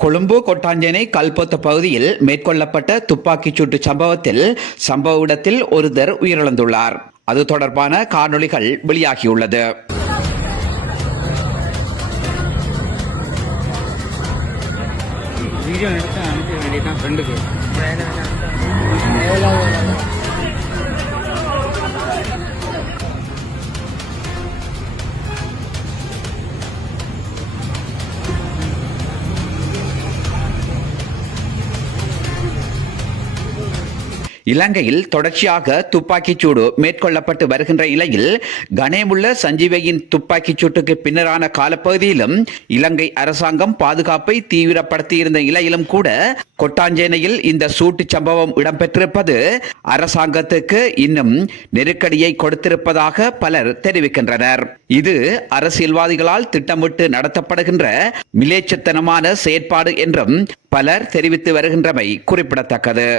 கொழும்பு கொட்டாஞ்சேனை கல்பொத்த பகுதியில் மேற்கொள்ளப்பட்ட துப்பாக்கிச் சூட்டு சம்பவத்தில் சம்பவ இடத்தில் ஒருவர் உயிரிழந்துள்ளார். அது தொடர்பான காணொளிகள் வெளியாகியுள்ளது. இலங்கையில் தொடர்ச்சியாக துப்பாக்கிச்சூடு மேற்கொள்ளப்பட்டு வருகின்ற நிலையில் கனேமுள்ள சஞ்சீவையின் துப்பாக்கிச் சூட்டுக்கு பின்னரான காலப்பகுதியிலும் இலங்கை அரசாங்கம் பாதுகாப்பை தீவிரப்படுத்தியிருந்த நிலையிலும் கூட கொட்டாஞ்சேனையில் இந்த சூட்டு சம்பவம் இடம்பெற்றிருப்பது அரசாங்கத்துக்கு இன்னும் நெருக்கடியை கொடுத்திருப்பதாக பலர் தெரிவிக்கின்றனர். இது அரசியல்வாதிகளால் திட்டமிட்டு நடத்தப்படுகின்ற மிலேச்சத்தனமான செயற்பாடு என்றும் பலர் தெரிவித்து வருகின்றமை குறிப்பிடத்தக்கது.